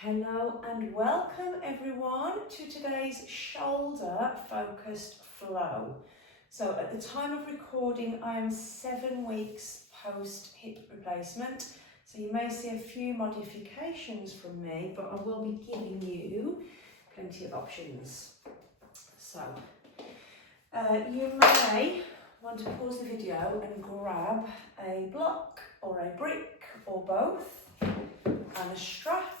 Hello and welcome everyone to today's shoulder focused flow. So at the time of recording, I am 7 weeks post hip replacement. So you may see a few modifications from me, but I will be giving you plenty of options. So you may want to pause the video and grab a block or a brick or both and a strap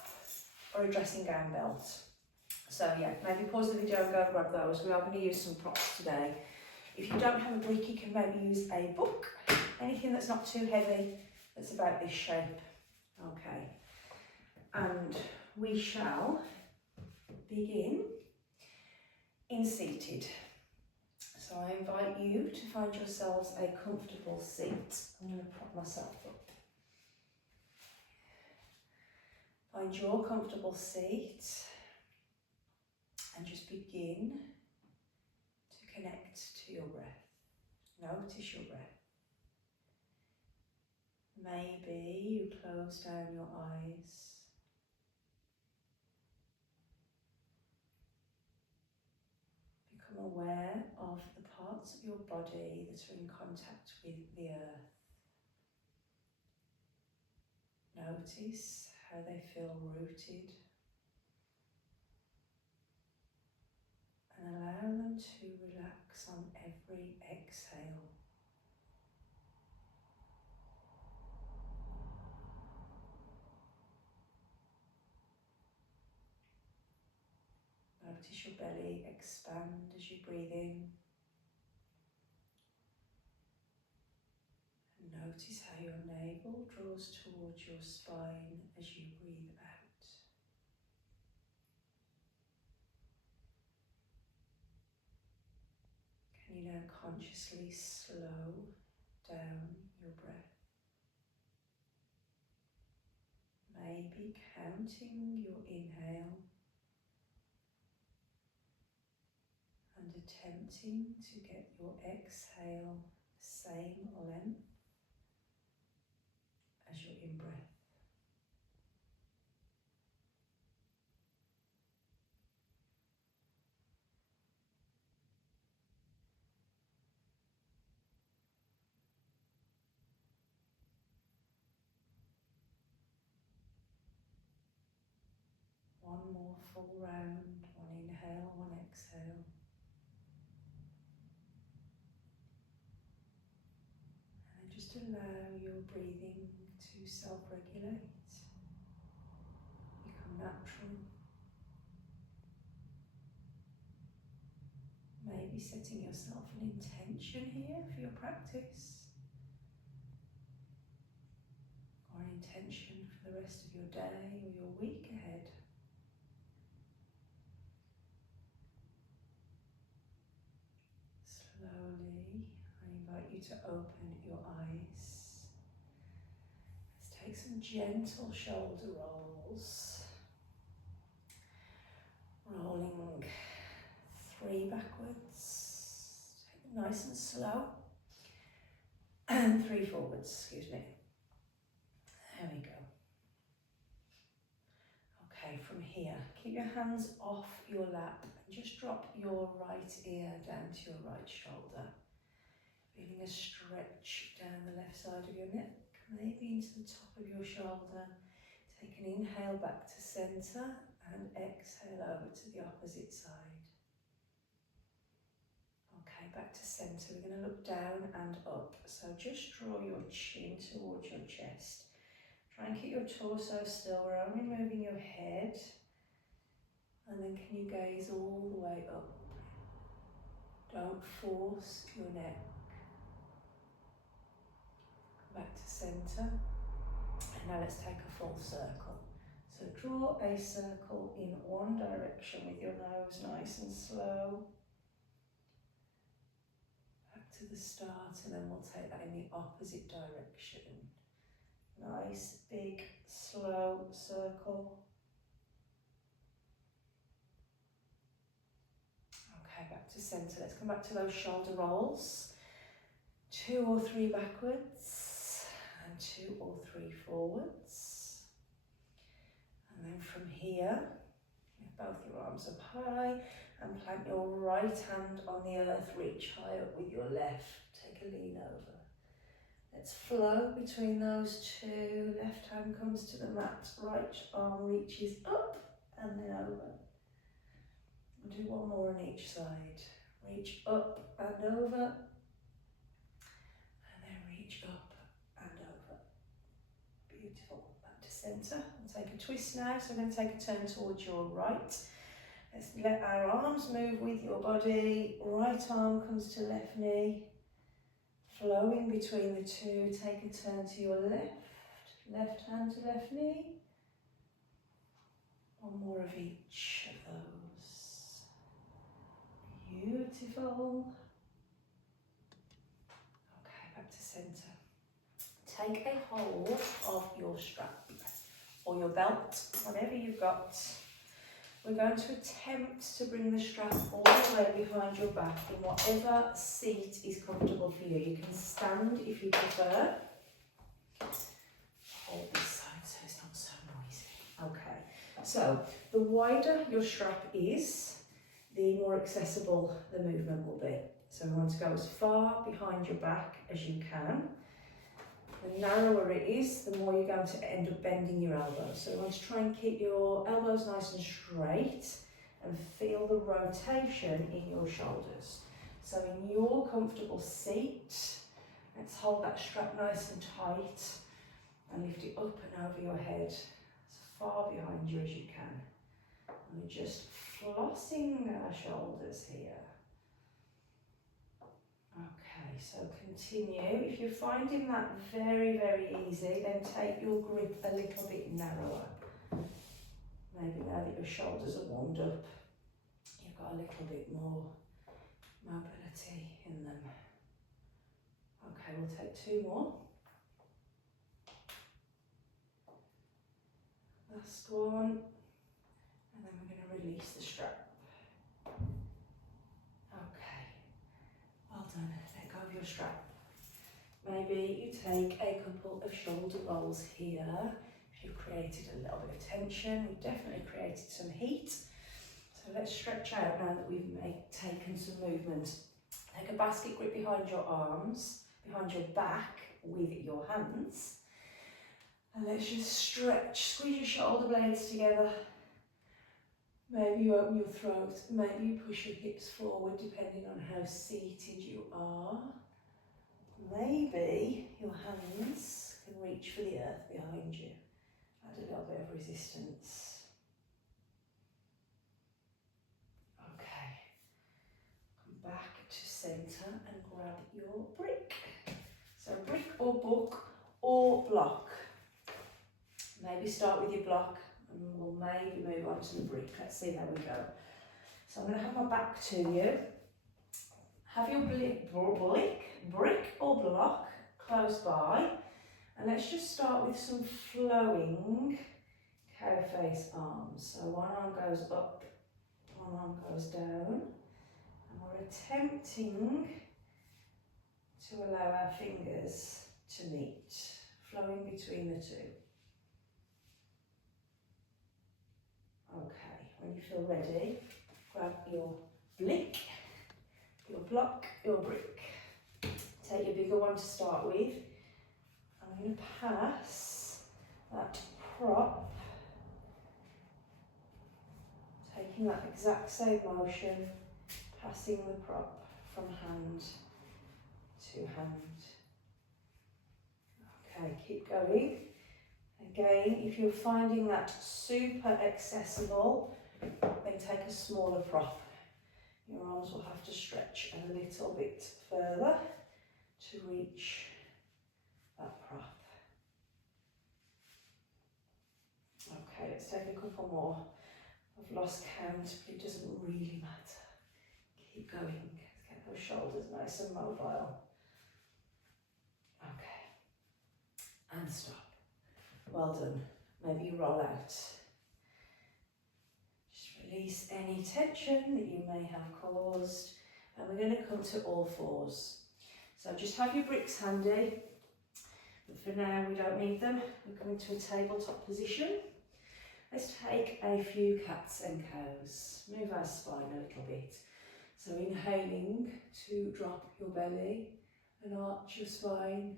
or a dressing gown belt. So yeah, maybe pause the video and go and grab those. We are going to use some props today. If you don't have a brick, you can maybe use a book, anything that's not too heavy, that's about this shape. Okay, and we shall begin in seated. So I invite you to find yourselves a comfortable seat. I'm going to prop myself up. Find your comfortable seat and just begin to connect to your breath. Notice your breath. Maybe you close down your eyes. Become aware of the parts of your body that are in contact with the earth. Notice how they feel rooted. And allow them to relax on every exhale. Notice your belly expand as you breathe in. And notice how your navel draws towards your spine as you breathe out. Can you now consciously slow down your breath? Maybe counting your inhale and attempting to get your exhale the same length as your in-breath. One more full round, one inhale, one exhale. And then just allow your breathing to self-regulate, become natural. Maybe setting yourself an intention here for your practice, or an intention for the rest of your day or your week ahead. Slowly, I invite you to open your eyes. Let's take some gentle shoulder rolls. Rolling 3 backwards. Take them nice and slow. And 3 forwards, excuse me. There we go. Okay, from here, keep your hands off your lap and just drop your right ear down to your right shoulder. Feeling a stretch down the left side of your neck, maybe into the top of your shoulder. Take an inhale back to centre and exhale over to the opposite side. Okay, back to centre. We're going to look down and up. So just draw your chin towards your chest. Try and keep your torso still. We're only moving your head. And then can you gaze all the way up? Don't force your neck. Back to centre. And now let's take a full circle. So draw a circle in one direction with your nose nice and slow. Back to the start, and then we'll take that in the opposite direction. Nice, big, slow circle. Okay, back to centre. Let's come back to those shoulder rolls. 2 or 3 backwards and 2 or 3 forwards. And then from here, lift both your arms up high and plant your right hand on the earth, reach high up with your left, take a lean over. Let's flow between those two, left hand comes to the mat, right arm reaches up and then over. We'll do one more on each side, reach up and over, and then reach up and over. Beautiful, back to centre. We'll take a twist now, so we're going to take a turn towards your right. Let's let our arms move with your body, right arm comes to left knee, flowing between the two, take a turn to your left, left hand to left knee. One more of each of those. Beautiful. Okay, back to centre. Take a hold of your strap or your belt, whatever you've got. We're going to attempt to bring the strap all the way behind your back in whatever seat is comfortable for you. You can stand if you prefer. Hold this side so it's not so noisy. Okay, so the wider your strap is, the more accessible the movement will be. So we want to go as far behind your back as you can. The narrower it is, the more you're going to end up bending your elbows. So you want to try and keep your elbows nice and straight and feel the rotation in your shoulders. So in your comfortable seat, let's hold that strap nice and tight and lift it up and over your head as far behind you as you can. And we're just flossing our shoulders here. Okay, so continue. If you're finding that very, very easy, then take your grip a little bit narrower. Maybe now that your shoulders are warmed up, you've got a little bit more mobility in them. Okay, we'll take two more. Last one. And then we're going to release the strap. Okay, well done. Let go of your strap. Maybe you take a couple of shoulder rolls here. If you've created a little bit of tension, we've definitely created some heat. So let's stretch out now that we've taken some movement. Take a basket grip behind your arms, behind your back with your hands. And let's just stretch, squeeze your shoulder blades together. Maybe you open your throat, maybe you push your hips forward depending on how seated you are. Maybe your hands can reach for the earth behind you. Add a little bit of resistance. Okay, come back to centre and grab your brick. So brick or book or block. Maybe start with your block and we'll maybe move on to the brick. Let's see how we go. So I'm going to have my back to you. Have your brick or block close by, and let's just start with some flowing cow face arms. So one arm goes up, one arm goes down, and we're attempting to allow our fingers to meet, flowing between the two. Okay, when you feel ready, grab your blick, your block, your brick. Take your bigger one to start with. I'm going to pass that prop, taking that exact same motion, passing the prop from hand to hand. Okay, keep going. Again, if you're finding that super accessible, then take a smaller prop. Your arms will have to stretch a little bit further to reach that prop. Okay, let's take a couple more. I've lost count, but it doesn't really matter. Keep going. Let's get those shoulders nice and mobile. Okay, and stop. Well done. Maybe you roll out. Just release any tension that you may have caused. And we're going to come to all fours. So just have your bricks handy. But for now, we don't need them. We're coming to a tabletop position. Let's take a few cats and cows. Move our spine a little bit. So inhaling to drop your belly and arch your spine.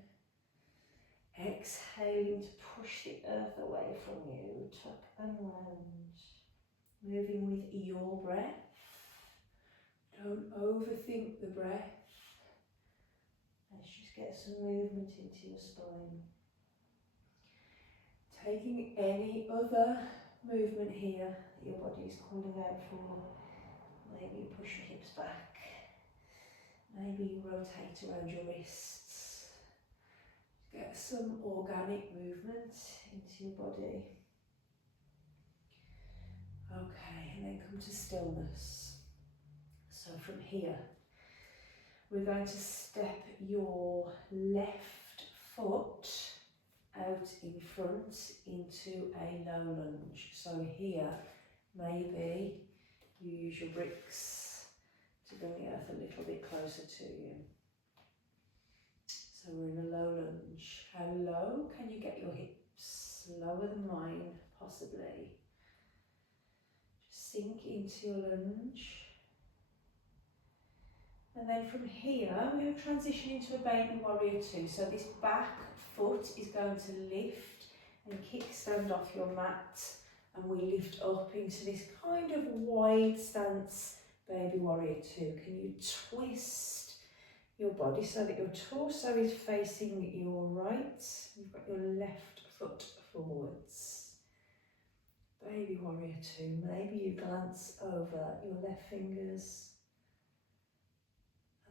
Exhaling to push the earth away from you. Tuck and round. Moving with your breath. Don't overthink the breath. Let's just get some movement into your spine. Taking any other movement here that your body is calling out for. Maybe you push your hips back. Maybe you rotate around your wrists. Get some organic movement into your body. Okay, and then come to stillness. So from here, we're going to step your left foot out in front into a low lunge. So here, maybe you use your bricks to bring the earth a little bit closer to you. So we're in a low lunge. How low can you get your hips? Lower than mine, possibly. Just sink into your lunge. And then from here, we're going to transition into a baby warrior 2. So this back foot is going to lift and kickstand off your mat. And we lift up into this kind of wide stance, baby warrior 2. Can you twist your body so that your torso is facing your right? You've got your left foot forwards. Baby warrior 2. Maybe you glance over your left fingers.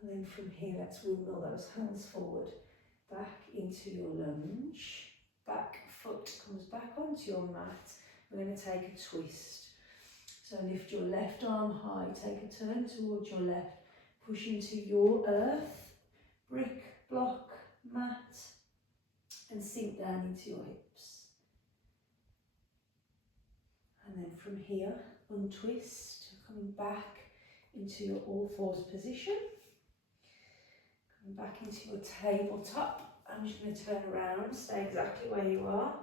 And then from here, let's wiggle those hands forward, back into your lunge. Back foot comes back onto your mat. We're going to take a twist. So lift your left arm high, take a turn towards your left, push into your earth, brick, block, mat, and sink down into your hips. And then from here, untwist, coming back into your all fours position. Back into your tabletop. I'm just going to turn around, stay exactly where you are.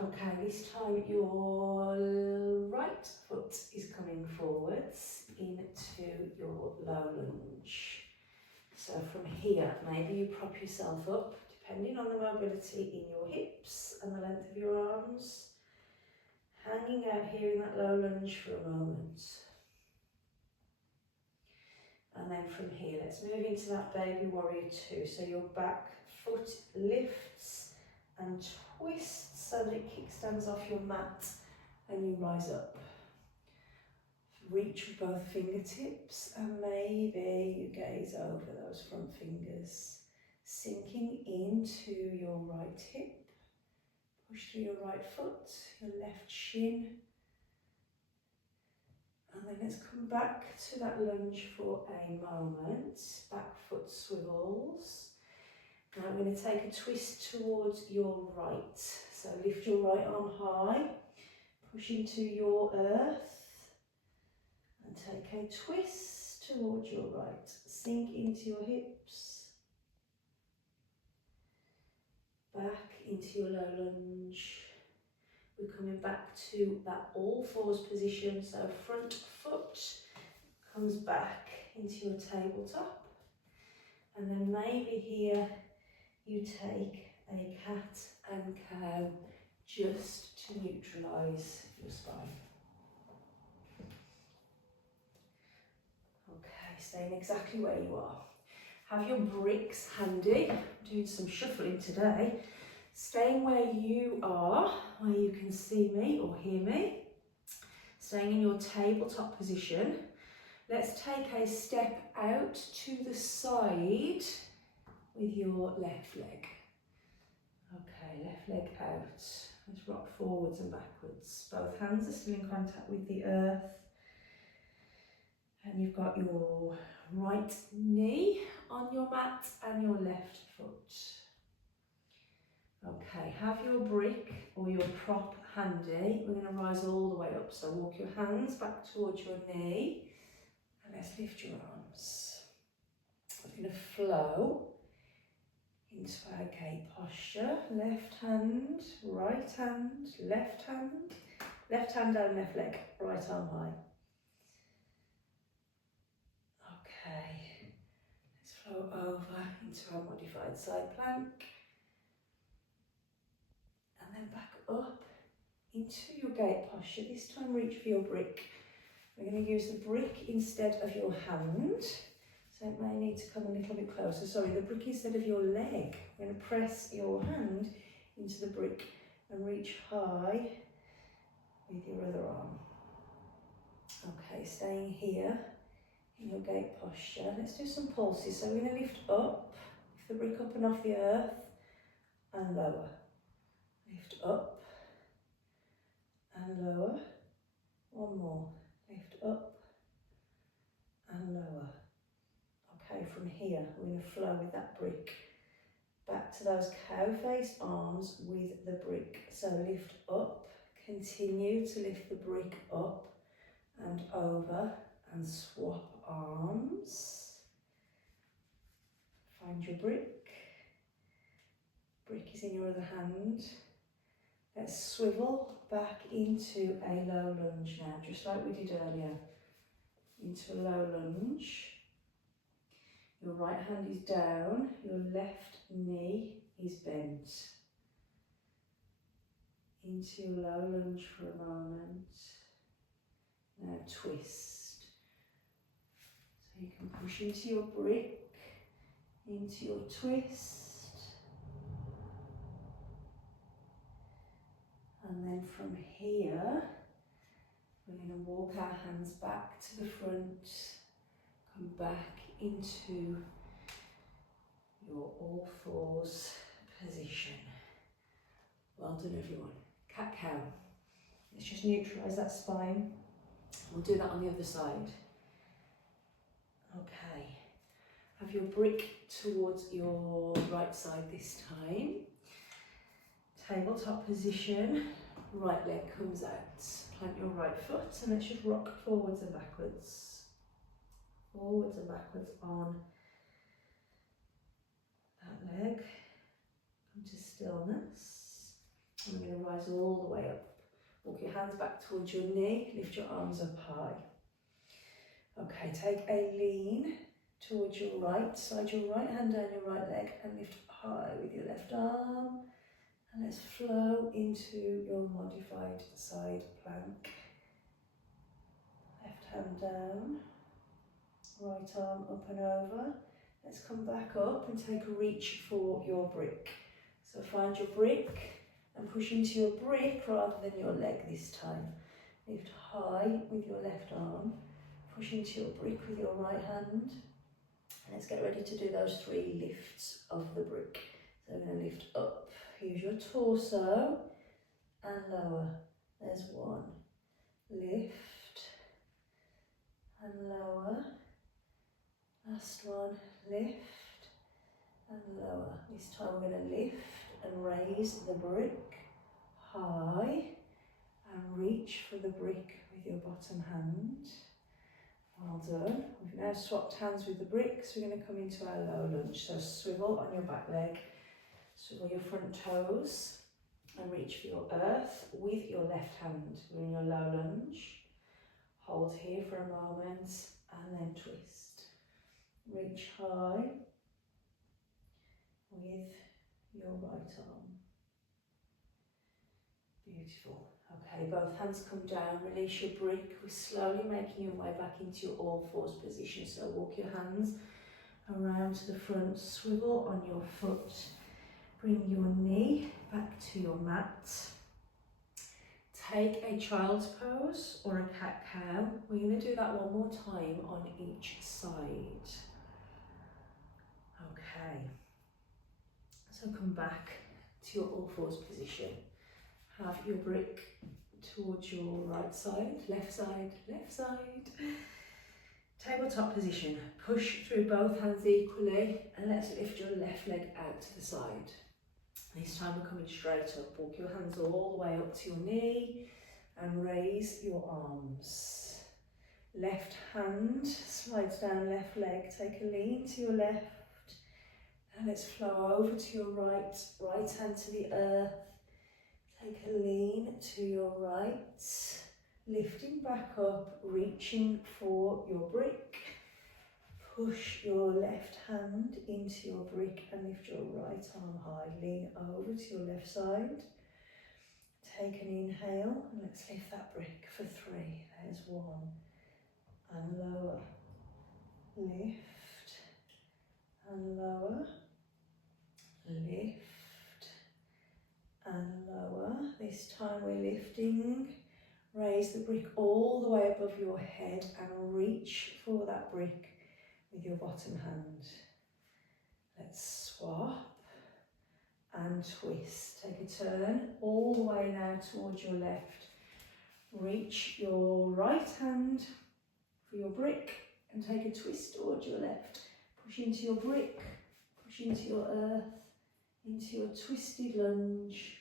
Okay, this time your right foot is coming forwards into your low lunge. So from here, maybe you prop yourself up, depending on the mobility in your hips and the length of your arms. Hanging out here in that low lunge for a moment. And then from here, let's move into that baby warrior 2. So your back foot lifts and twists so that it kickstands off your mat and you rise up. Reach with both fingertips and maybe you gaze over those front fingers, sinking into your right hip. Push through your right foot, your left shin. And then let's come back to that lunge for a moment. Back foot swivels. Now we're going to take a twist towards your right. So lift your right arm high, push into your earth, and take a twist towards your right. Sink into your hips. Back into your low lunge. We're coming back to that all fours position, so front foot comes back into your tabletop. And then maybe here you take a cat and cow just to neutralise your spine. Okay, staying exactly where you are. Have your bricks handy. I'm doing some shuffling today. Staying where you are, where you can see me or hear me. Staying in your tabletop position. Let's take a step out to the side with your left leg. Okay, left leg out. Let's rock forwards and backwards. Both hands are still in contact with the earth. And you've got your right knee on your mat and your left foot. Okay, have your brick or your prop handy. We're going to rise all the way up. So walk your hands back towards your knee and let's lift your arms. We're going to flow into our gate posture. Left hand, right hand, left hand. Left hand down, left leg, right arm high. Okay, let's flow over into our modified side plank. And then back up into your gate posture. This time reach for your brick. We're going to use the brick instead of your hand. So it may need to come a little bit closer. Sorry, the brick instead of your leg. We're going to press your hand into the brick and reach high with your other arm. Okay, staying here in your gate posture. Let's do some pulses. So we're going to lift up, lift the brick up and off the earth, and lower. Lift up and lower. One more. Lift up and lower. Okay, from here we're going to flow with that brick back to those cow-faced arms with the brick. So lift up, continue to lift the brick up and over and swap arms. Find your brick. Brick is in your other hand. Let's swivel back into a low lunge now, just like we did earlier. Into a low lunge. Your right hand is down, your left knee is bent. Into your low lunge for a moment. Now twist. So you can push into your brick, into your twist. And then from here, we're going to walk our hands back to the front, come back into your all fours position. Well done everyone. Cat cow. Let's just neutralise that spine. We'll do that on the other side. Okay. Have your brick towards your right side this time. Tabletop position. Right leg comes out. Plant your right foot and let's just rock forwards and backwards. Forwards and backwards on that leg. Come to stillness. And we're going to rise all the way up. Walk your hands back towards your knee. Lift your arms up high. Okay, take a lean towards your right. Slide your right hand down your right leg and lift high with your left arm. And let's flow into your modified side plank. Left hand down. Right arm up and over. Let's come back up and take a reach for your brick. So find your brick and push into your brick rather than your leg this time. Lift high with your left arm. Push into your brick with your right hand. And let's get ready to do those 3 lifts of the brick. So we're going to lift up. Use your torso and lower. There's 1. Lift and lower. Last one, lift and lower. This time we're going to lift and raise the brick high and reach for the brick with your bottom hand. Well done. We've now swapped hands with the bricks. We're going to come into our low lunge. So swivel on your back leg, swivel your front toes and reach for your earth with your left hand. We're in your low lunge. Hold here for a moment and then twist. Reach high with your right arm. Beautiful. Okay, both hands come down, release your brick. We're slowly making your way back into your all fours position. So walk your hands around to the front, swivel on your foot. Bring your knee back to your mat. Take a child's pose or a cat cow. We're going to do that one more time on each side. Okay, so come back to your all fours position. Have your brick towards your right side, left side, left side. Tabletop position. Push through both hands equally and let's lift your left leg out to the side. This time we're coming straight up. Walk your hands all the way up to your knee and raise your arms. Left hand slides down left leg. Take a lean to your left And let's flow over to your right hand to the earth. Take a lean to your right, lifting back up, reaching for your brick. Push your left hand into your brick and lift your right arm high. Lean over to your left side. Take an inhale and let's lift that brick for 3. There's 1. And lower. Lift. And lower. Lift. And lower. This time we're lifting. Raise the brick all the way above your head and reach for that brick with your bottom hand. Let's swap and twist. Take a turn all the way now towards your left. Reach your right hand for your brick and take a twist towards your left. Push into your brick, push into your earth, into your twisted lunge.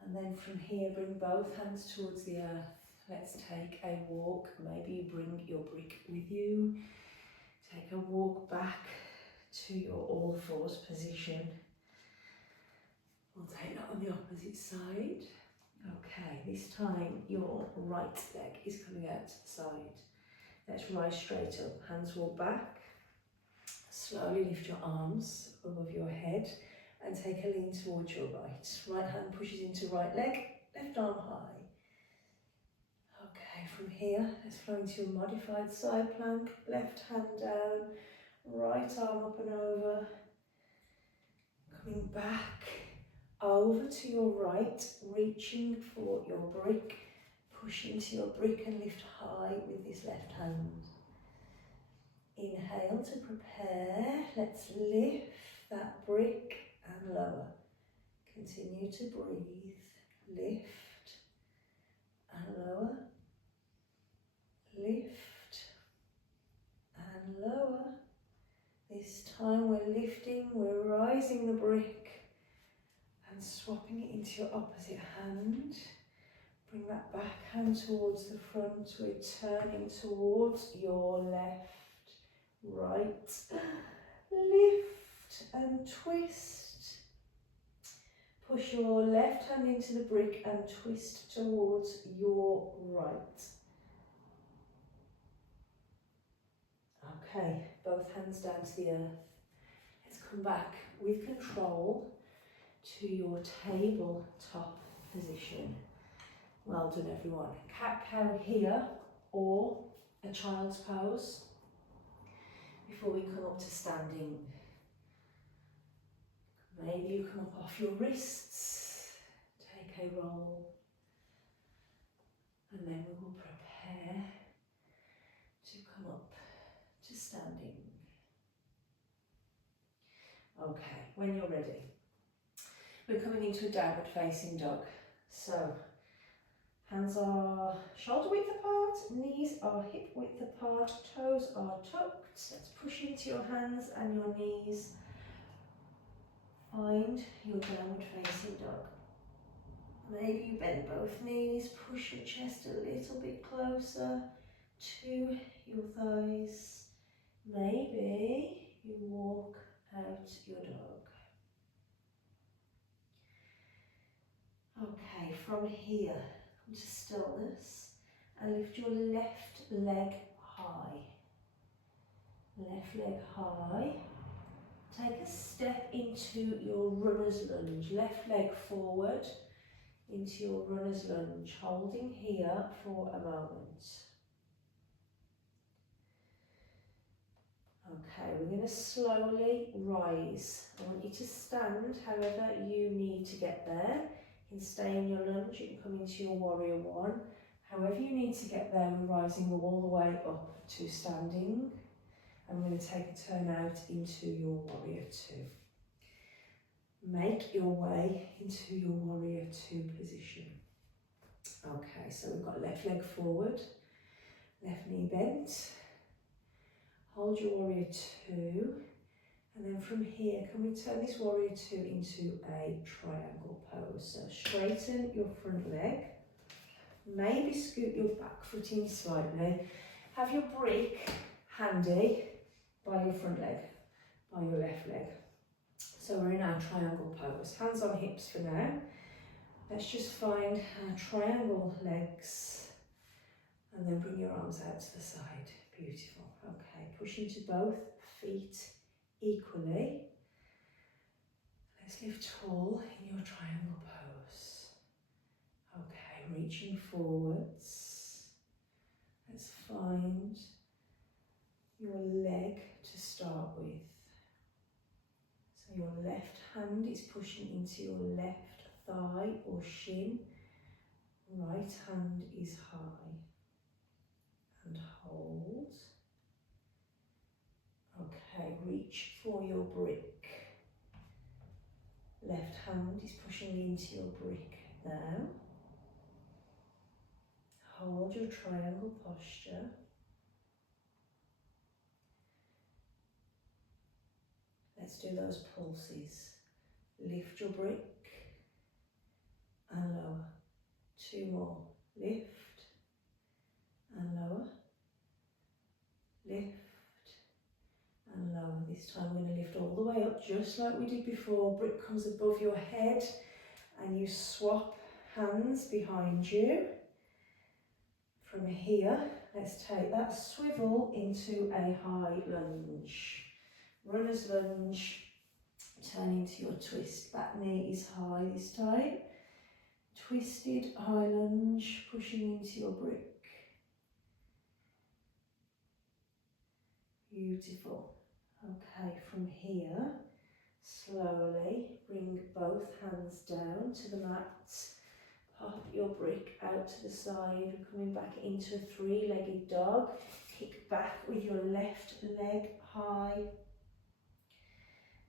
And then from here, bring both hands towards the earth. Let's take a walk. Maybe you bring your brick with you. Take a walk back to your all fours position. We'll take that on the opposite side. Okay, this time your right leg is coming out to the side. Let's rise straight up. Hands walk back. Slowly lift your arms above your head and take a lean towards your right. Right hand pushes into right leg, left arm high. Okay, from here, let's flow into a modified side plank. Left hand down, right arm up and over. Coming back over to your right, reaching for your brick. Push into your brick and lift high with this left hand. Inhale to prepare. Let's lift that brick and lower. Continue to breathe. Lift and lower. Lift and lower. This time we're lifting, we're rising the brick and swapping it into your opposite hand. Bring that back hand towards the front. We're turning towards your left, right. Lift and twist. Push your left hand into the brick and twist towards your right. Okay, both hands down to the earth. Let's come back with control to your tabletop position. Well done everyone. Cat-cow here or a child's pose before we come up to standing. Maybe you come up off your wrists, take a roll, and then we will prepare to come up to standing. Okay, when you're ready, we're coming into a downward facing dog. So, hands are shoulder width apart, knees are hip width apart, toes are tucked. Let's push into your hands and your knees. Find your downward facing dog. Maybe you bend both knees, push your chest a little bit closer to your thighs. Maybe you walk out your dog. Okay, from here, come to stillness and lift your left leg high. Left leg high. Take a step into your runner's lunge. Left leg forward into your runner's lunge, holding here for a moment. Okay, we're going to slowly rise. I want you to stand however you need to get there. You can stay in your lunge, you can come into your warrior one. However you need to get there, we're rising all the way up to standing. I'm going to take a turn out into your warrior two. Make your way into your warrior two position. Okay, so we've got left leg forward, left knee bent. Hold your warrior two, and then from here, can we turn this warrior two into a triangle pose? So straighten your front leg, maybe scoot your back foot in slightly. Have your brick handy by your front leg. by your left leg. So we're in our triangle pose. Hands on hips for now. Let's just find our triangle legs and then bring your arms out to the side. Beautiful. Okay, push into both feet equally. Let's lift tall in your triangle pose. Okay, reaching forwards. Let's find your leg to start with. So your left hand is pushing into your left thigh or shin. Right hand is high. And hold. Okay, reach for your brick. Left hand is pushing into your brick now. Hold your triangle posture. Let's do those pulses. Lift your brick and lower. 2 more. Lift and lower. Lift and lower. This time we're going to lift all the way up just like we did before. Brick comes above your head and you swap hands behind you. From here, let's take that swivel into a high lunge. Runner's lunge, turn into your twist. Back knee is high this time. Twisted high lunge, pushing into your brick. Beautiful. Okay, from here, slowly bring both hands down to the mat. Pop your brick out to the side, coming back into a 3-legged dog. Kick back with your left leg high.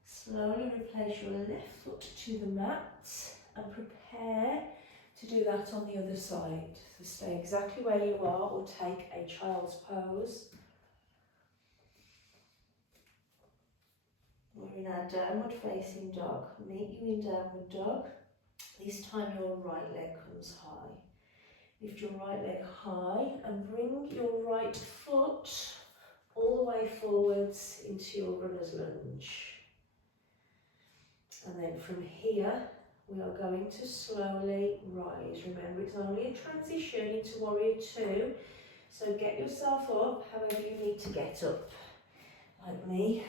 Slowly replace your left foot to the mat and prepare to do that on the other side. So stay exactly where you are or take a child's pose. We're in our downward facing dog. Meet you in downward dog. This time your right leg comes high. Lift your right leg high and bring your right foot all the way forwards into your runner's lunge. And then from here, we are going to slowly rise. Remember, it's only a transition into Warrior 2. So get yourself up however you need to get up. Like me,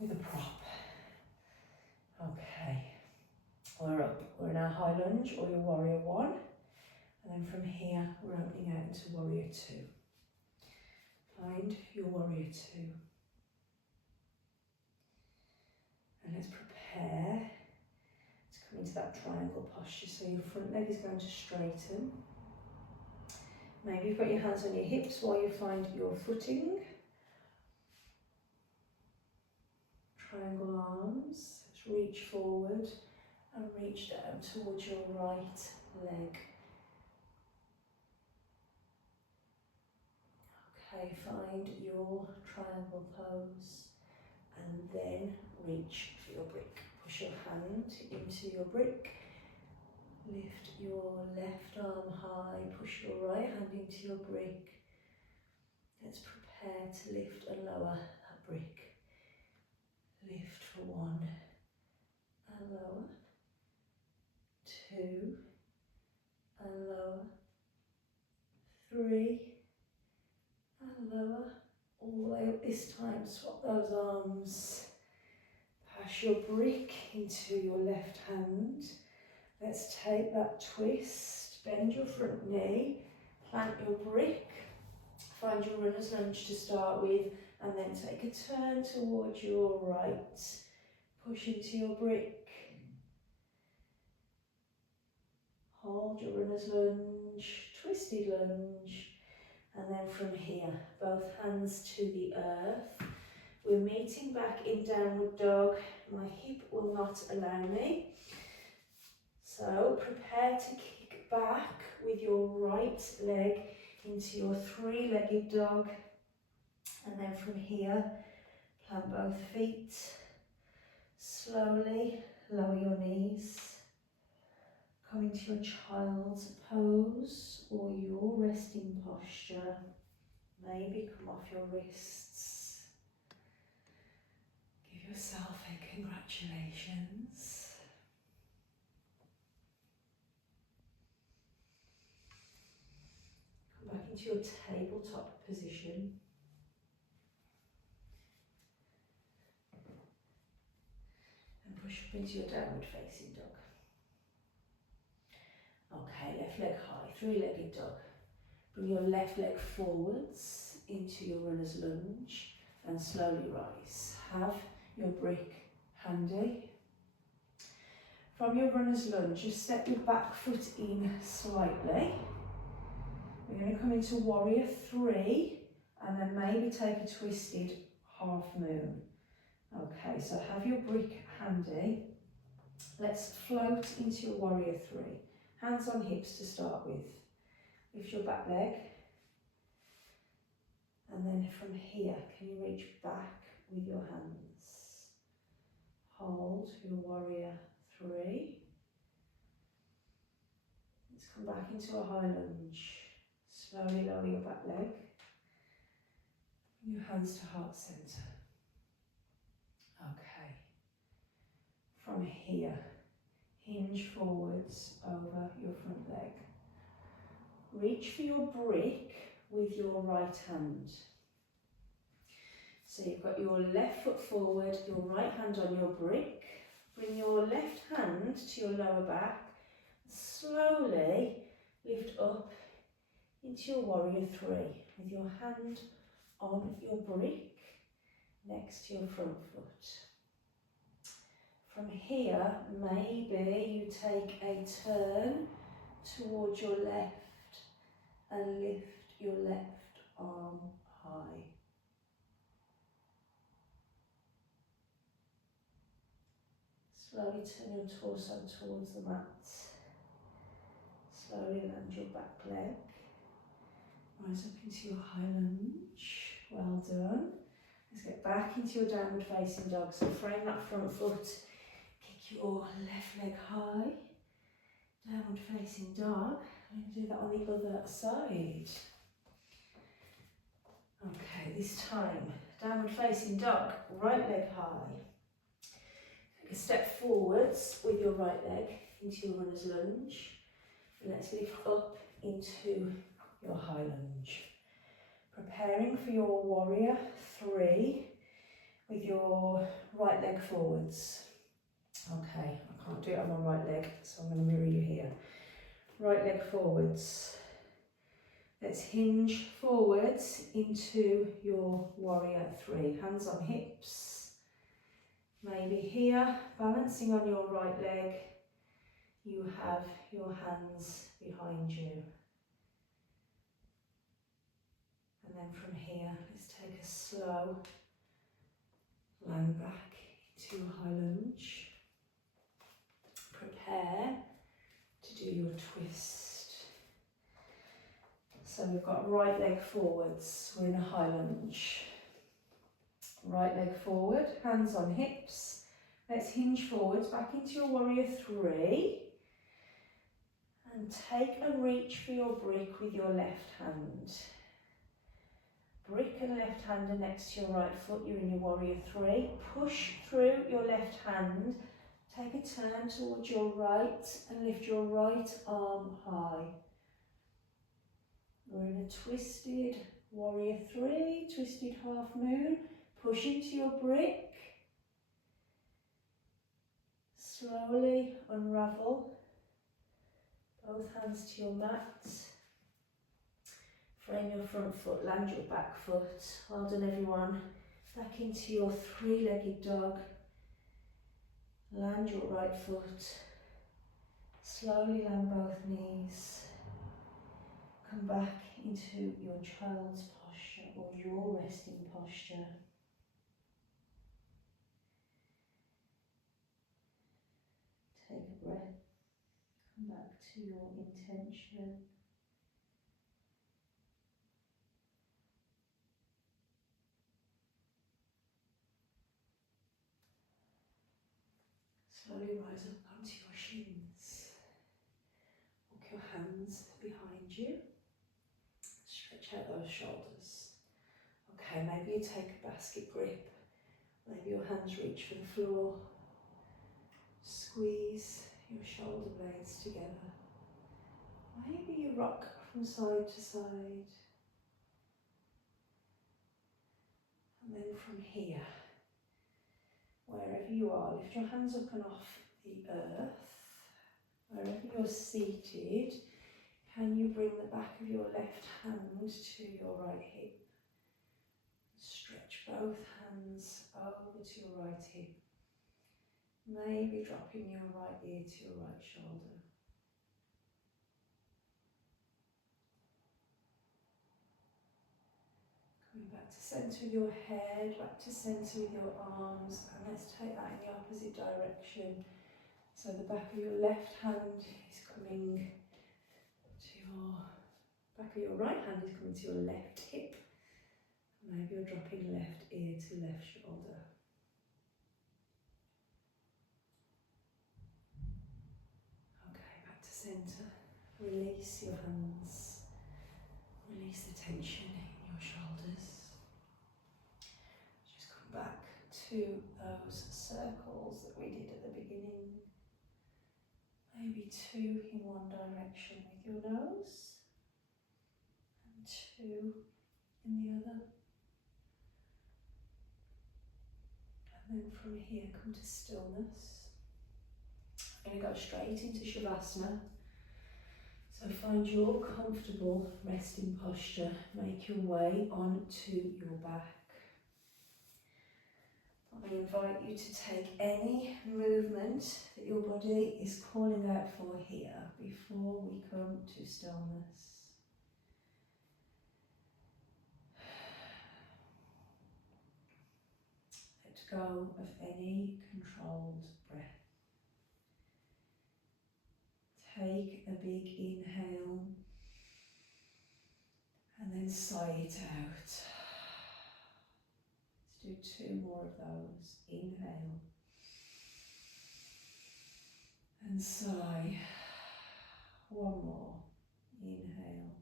with a prop. Okay. We're up. We're in our high lunge or your Warrior 1. And then from here, we're opening out into Warrior 2. Find your Warrior 2. And let's prepare to come into that triangle posture. So your front leg is going to straighten. Maybe you've got your hands on your hips while you find your footing. Triangle arms. Let's reach forward and reach down towards your right leg. Okay, find your triangle pose and then reach for your brick. Push your hand into your brick. Lift your left arm high, push your right hand into your brick. Let's prepare to lift and lower that brick. Lift for 1 and lower, 2 and lower, 3 and lower, all the way up this time. Swap those arms. Pass your brick into your left hand. Let's take that twist, bend your front knee, plant your brick, find your runner's lunge to start with, and then take a turn towards your right. Push into your brick. Hold your runner's lunge, twisted lunge, and then from here, both hands to the earth. We're meeting back in downward dog. My hip will not allow me. So prepare to kick back with your right leg into your 3-legged dog. And then from here, plant both feet. Slowly lower your knees. Come into your child's pose or your resting posture. Maybe come off your wrists. Give yourself a congratulations. Come back into your tabletop position. And push up into your downward facing dog. Okay, left leg high, three-legged dog. Bring your left leg forwards into your runner's lunge and slowly rise. Have your brick handy. From your runner's lunge, just step your back foot in slightly. We're going to come into warrior three and then maybe take a twisted half moon. Okay, so have your brick handy. Let's float into your warrior three. Hands on hips to start with. Lift your back leg. And then from here, can you reach back with your hands? Hold your warrior three. Let's come back into a high lunge. Slowly lower your back leg. Your hands to heart center. Okay. From here, hinge forwards over your front leg. Reach for your brick with your right hand. So you've got your left foot forward, your right hand on your brick. Bring your left hand to your lower back. Slowly lift up into your warrior three with your hand on your brick next to your front foot. From here, maybe you take a turn towards your left and lift your left arm high. Slowly turn your torso towards the mat. Slowly land your back leg. Rise up into your high lunge. Well done. Let's get back into your downward facing dog. So frame that front foot. Kick your left leg high. Downward facing dog. I'm going to do that on the other side. Okay, this time, downward facing dog, right leg high. Take a step forwards with your right leg into your runner's lunge. And let's lift up into your high lunge. Preparing for your warrior three with your right leg forwards. Okay, I can't do it on my right leg, so I'm going to mirror you here. Right leg forwards. Let's hinge forwards into your warrior three. Hands on hips. Maybe here, balancing on your right leg, you have your hands behind you. And then from here, let's take a slow land back into your high lunge. Prepare to do your twist. So we've got right leg forwards, we're in a high lunge. Right leg forward, hands on hips. Let's hinge forwards back into your warrior three. And take a reach for your brick with your left hand. Brick and left hand are next to your right foot, you're in your warrior three. Push through your left hand. Take a turn towards your right and lift your right arm high. We're in a twisted warrior three, twisted half moon. Push into your brick. Slowly unravel. Both hands to your mat. Frame your front foot, land your back foot. Well done everyone. Back into your three-legged dog. Land your right foot. Slowly land both knees. Come back into your child's posture or your resting posture. Take a breath. Come back to your intention. Slowly rise up onto your shins. Walk your hands behind you. Stretch out those shoulders. Okay, maybe you take a basket grip Maybe your hands reach for the floor. Squeeze your shoulder blades together. Maybe you rock from side to side. And then from here, wherever you are, lift your hands up and off the earth. Wherever you're seated, can you bring the back of your left hand to your right hip? Stretch both hands over to your right hip. Maybe dropping your right ear to your right shoulder. Coming back to centre with your head, back to centre with your arms, and let's take that in the opposite direction. So the back of your left hand is coming to your, back of your right hand is coming to your left hip. Maybe you're dropping left ear to left shoulder. Okay, back to centre. Release your hands. Release the tension in your shoulders. Just come back to those circles that we did at the beginning. Maybe 2 in one direction with your nose and 2 in the other. And then from here come to stillness. I'm going to go straight into Shavasana. So find your comfortable resting posture. Make your way onto your back. I invite you to take any movement that your body is calling out for here before we come to stillness. Let go of any controlled breath. Take a big inhale and then sigh it out. Let's do 2 more of those. Inhale and sigh. 1 more. Inhale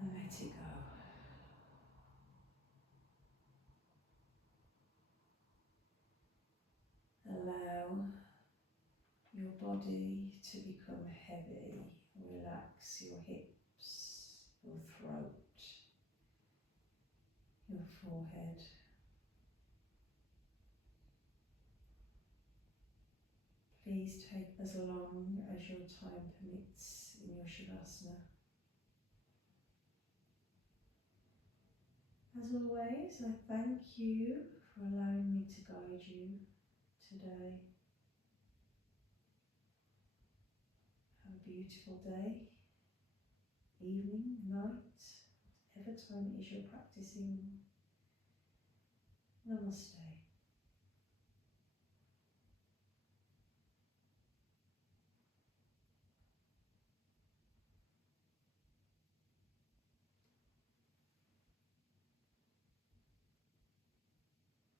and let it go. Allow your body to become heavy. Relax your hips, your throat, your forehead. Please take as long as your time permits in your Shavasana. As always, I thank you for allowing me to guide you today. Have a beautiful day, evening, night, whatever time it is you're practicing. Namaste.